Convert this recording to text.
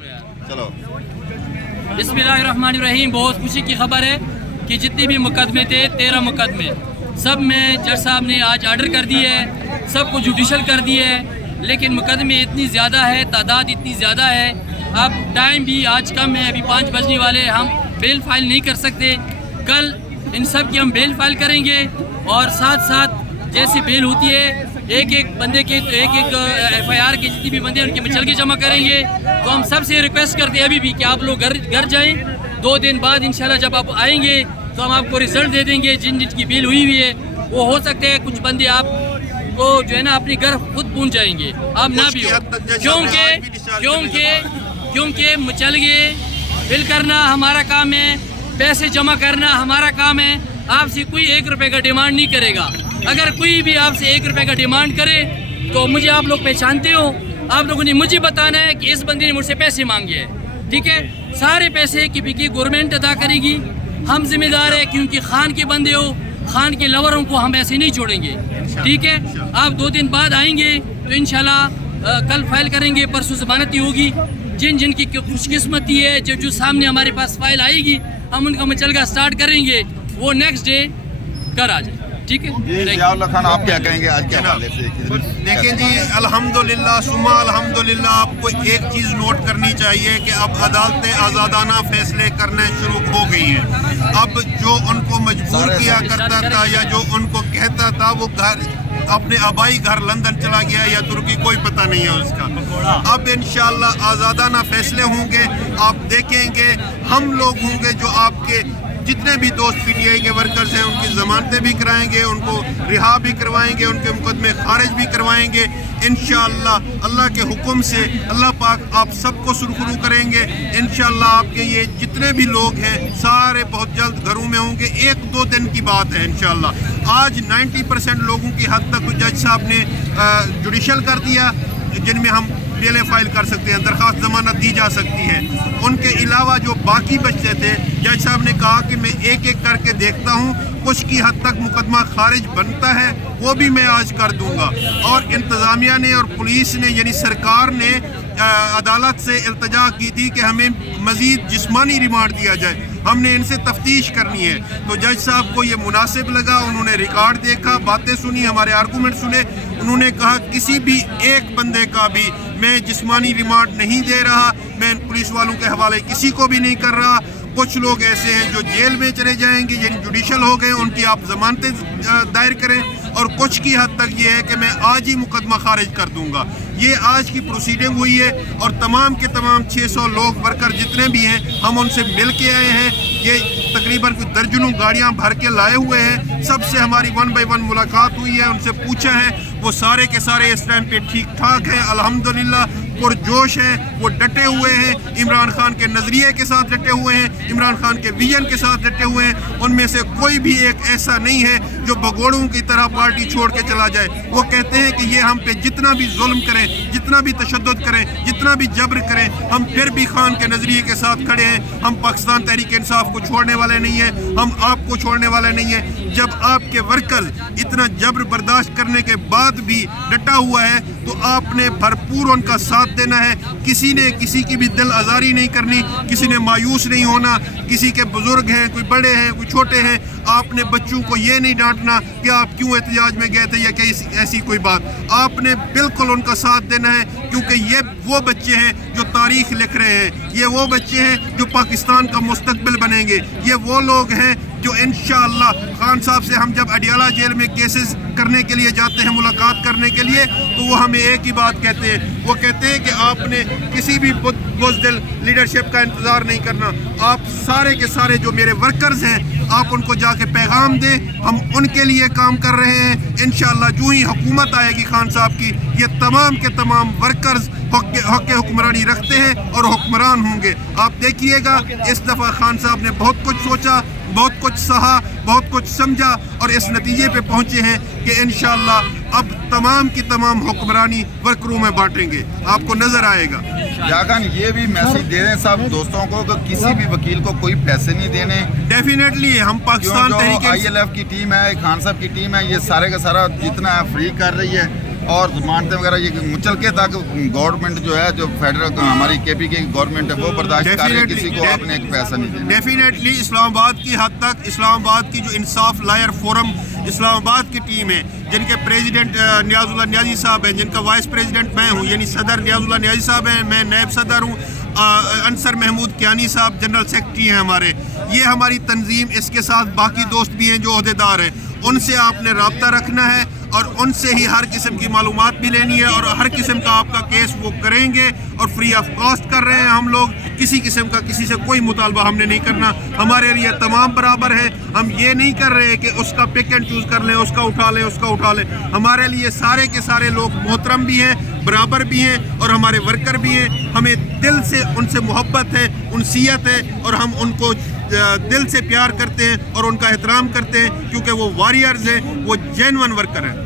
चलो बिस्मिल्लाहिर्रहमानिर्रहीम। बहुत खुशी की खबर है कि जितने भी मुकदमे थे 13 मुकदमे सब में जज साहब ने आज आर्डर कर दिए है, सबको जुडिशल कर दिए है। लेकिन मुकदमे इतनी ज़्यादा है, तादाद इतनी ज़्यादा है, अब टाइम भी आज कम है, अभी 5 बजने वाले हैं, हम बेल फाइल नहीं कर सकते। कल इन सब की हम बेल फाइल करेंगे और साथ साथ जैसे बेल होती है एक एक बंदे के तो एक एक FIR के जितनी भी बंदे उनके मचल के जमा करेंगे। तो हम सबसे रिक्वेस्ट करते हैं अभी भी कि आप लोग घर जाएं। 2 दिन बाद इंशाल्लाह जब आप आएंगे तो हम आपको रिजल्ट दे देंगे। जिन की बेल हुई हुई है वो हो सकते हैं कुछ बंदे आपको जो है ना अपने घर खुद पहुंच जाएंगे, आप ना भी हो, क्योंकि मचल के बिल करना हमारा काम है, पैसे जमा करना हमारा काम है। आपसे कोई 1 रुपये का डिमांड नहीं करेगा। अगर कोई भी आपसे 1 रुपये का डिमांड करे तो मुझे आप लोग पहचानते हो, आप लोगों ने मुझे बताना है कि इस बंदे ने मुझसे पैसे मांगे हैं, ठीक है। सारे पैसे की गवर्नमेंट अदा करेगी, हम जिम्मेदार है क्योंकि खान के बंदे हो, खान के लवरों को हम ऐसे नहीं छोड़ेंगे, ठीक है। आप 2 दिन बाद आएंगे तो इंशाल्लाह कल फाइल करेंगे, परसों जमानती होगी। जिन की खुशकिस्मती है, जो सामने हमारे पास फाइल आएगी हम उनका मचलगा स्टार्ट करेंगे, वो नेक्स्ट डे कर आ जाए, ठीक है। जियाउल्लाह खान, आप क्या कहेंगे आज के हवाले से? देखें जी, अल्हम्दुलिल्लाह सुम्मा अल्हम्दुलिल्लाह, आपको एक चीज़ नोट करनी चाहिए कि अब अदालतें आज़ादाना फैसले करने शुरू हो गई हैं। अब जो उनको मजबूर किया करता था या जो उनको कहता था वो घर अपने आबाई घर लंदन चला गया या तुर्की, कोई पता नहीं है उसका। अब इंशाअल्लाह आज़ादाना फैसले होंगे, आप देखेंगे हम लोग होंगे जो आपके जितने भी दोस्त PTI के वर्कर्स हैं उनकी ज़मानतें भी कराएंगे, उनको रिहा भी करवाएंगे, उनके मुकदमे खारिज भी करवाएंगे इंशाअल्लाह। अल्लाह के हुक्म से अल्लाह पाक आप सबको सुरखरू करेंगे इंशाअल्लाह। आपके ये जितने भी लोग हैं सारे बहुत जल्द घरों में होंगे। 1-2 दिन की बात है इंशाअल्लाह। आज 90% लोगों की हद तक जज साहब ने जुडिशल कर दिया, जिनमें हम बेलें फाइल कर सकते हैं, दरख्वास्त ज़मानत दी जा सकती है। उनके अलावा जो बाकी बच्चे थे, जज साहब ने कहा कि मैं एक एक करके देखता हूँ, कुछ की हद तक मुकदमा खारिज बनता है वो भी मैं आज कर दूँगा। और इंतज़ामिया ने और पुलिस ने यानी सरकार ने अदालत से इल्तजा की थी कि हमें मज़ीद जिस्मानी रिमांड दिया जाए, हमने इनसे तफ्तीश करनी है। तो जज साहब को ये मुनासिब लगा, उन्होंने रिकॉर्ड देखा, बातें सुनी, हमारे आर्गूमेंट सुने। उन्होंने कहा किसी भी एक बंदे का भी मैं जिस्मानी रिमांड नहीं दे रहा, मैं पुलिस वालों के हवाले किसी को भी नहीं कर रहा। कुछ लोग ऐसे हैं जो जेल में चले जाएंगे, यानी जुडिशल हो गए, उनकी आप ज़मानतें दायर करें। और कुछ की हद तक ये है कि मैं आज ही मुकदमा खारिज कर दूंगा। ये आज की प्रोसीडिंग हुई है और तमाम के तमाम 600 लोग वर्कर जितने भी हैं हम उनसे मिल के आए हैं। ये तकरीबन कुछ दर्जनों गाड़ियां भर के लाए हुए हैं। सबसे हमारी 1 बाय 1 मुलाकात हुई है, उनसे पूछा है, वो सारे के सारे इस टाइम पे ठीक ठाक हैं अल्हम्दुलिल्लाह, पुरजोश हैं, वो डटे हुए हैं, इमरान खान के नज़रिए के साथ डटे हुए हैं, इमरान खान के विजन के साथ डटे हुए हैं। उनमें से कोई भी एक ऐसा नहीं है जो भगोड़ों की तरह पार्टी छोड़ के चला जाए। वो कहते हैं कि ये हम पे जितना भी जुल्म करें, जितना भी तशद्दुद करें, जितना भी जबर करें, हम फिर भी खान के नज़रिए के साथ खड़े हैं। हम पाकिस्तान तहरीक इंसाफ को छोड़ने वाले नहीं हैं, हम आपको छोड़ने वाले नहीं हैं। जब आपके वर्कर इतना जबर बर्दाश्त करने के बाद भी डटा हुआ है तो आपने भरपूर उनका साथ देना है। किसी ने किसी की भी दिल आज़ारी नहीं करनी, किसी ने मायूस नहीं होना। किसी के बुजुर्ग हैं, कोई बड़े हैं, कोई छोटे हैं, आपने बच्चों को ये नहीं डांटना कि आप क्यों एहतजाज में गए थे या ऐसी कोई बात। आपने बिल्कुल उनका साथ देना है क्योंकि ये वो बच्चे हैं जो तारीख लिख रहे हैं, ये वो बच्चे हैं जो पाकिस्तान का मुस्तकबिल बनेंगे, ये वो लोग हैं जो इंशाअल्लाह खान साहब से हम जब अडियाला जेल में केसेस करने के लिए जाते हैं, मुलाकात करने के लिए, तो वो हमें एक ही बात कहते हैं। वो कहते हैं कि आपने किसी भी बुज़दिल लीडरशिप का इंतज़ार नहीं करना, आप सारे के सारे जो मेरे वर्कर्स हैं आप उनको जाके पैगाम दें, हम उनके लिए काम कर रहे हैं। इंशाअल्लाह जो ही हुकूमत आएगी खान साहब की, ये तमाम के तमाम वर्कर्स हक़ हुक्मरानी रखते हैं और हुक्मरान होंगे। आप देखिएगा इस दफ़ा खान साहब ने बहुत कुछ सोचा, बहुत कुछ सहा, बहुत कुछ समझा और इस नतीजे पे पहुंचे हैं कि इंशाअल्लाह अब तमाम की तमाम हुक्मरानी वर्करों में बांटेंगे, आपको नजर आएगा। जागन ये भी मैसेज दे रहे हैं सब दोस्तों को कि किसी भी वकील को कोई पैसे नहीं देने। डेफिनेटली हम पाकिस्तान ILF की टीम है, खान साहब की टीम है, ये सारे का सारा जितना है फ्री कर रही है اور ضمانتیں وغیرہ یہ مچل کے تک گورنمنٹ جو ہے جو فیڈرل ہماری کے پی کی گورنمنٹ ہے وہ برداشت کر رہی ہے کسی کو آپ نے ایک پیسہ نہیں دینا. ڈیفینیٹلی اسلام آباد کی حد تک اسلام آباد کی جو انصاف لائر فورم اسلام آباد کی ٹیم ہے جن کے پریزیڈنٹ نیاز اللہ نیازی صاحب ہیں, جن کا وائس پریزیڈنٹ میں ہوں یعنی صدر نیاز اللہ نیازی صاحب ہیں, میں نائب صدر ہوں, انصر محمود کیانی صاحب جنرل سیکرٹری ہیں ہمارے, یہ ہماری تنظیم, اس کے ساتھ باقی دوست بھی ہیں جو عہدیدار ہیں, ان سے آپ نے رابطہ رکھنا ہے اور ان سے ہی ہر قسم کی معلومات بھی لینی ہے اور ہر قسم کا آپ کا کیس وہ کریں گے اور فری آف کاسٹ کر رہے ہیں ہم لوگ. کسی قسم کا کسی سے کوئی مطالبہ ہم نے نہیں کرنا, ہمارے لیے تمام برابر ہیں. ہم یہ نہیں کر رہے کہ اس کا پک اینڈ چوز کر لیں, اس کا اٹھا لیں, اس کا اٹھا لیں. ہمارے لیے سارے کے سارے لوگ محترم بھی ہیں, برابر بھی ہیں اور ہمارے ورکر بھی ہیں. ہمیں دل سے ان سے محبت ہے, انسیت ہے اور ہم ان کو دل سے پیار کرتے ہیں اور ان کا احترام کرتے ہیں کیونکہ وہ واریئرز ہیں, وہ جینون ورکر ہیں.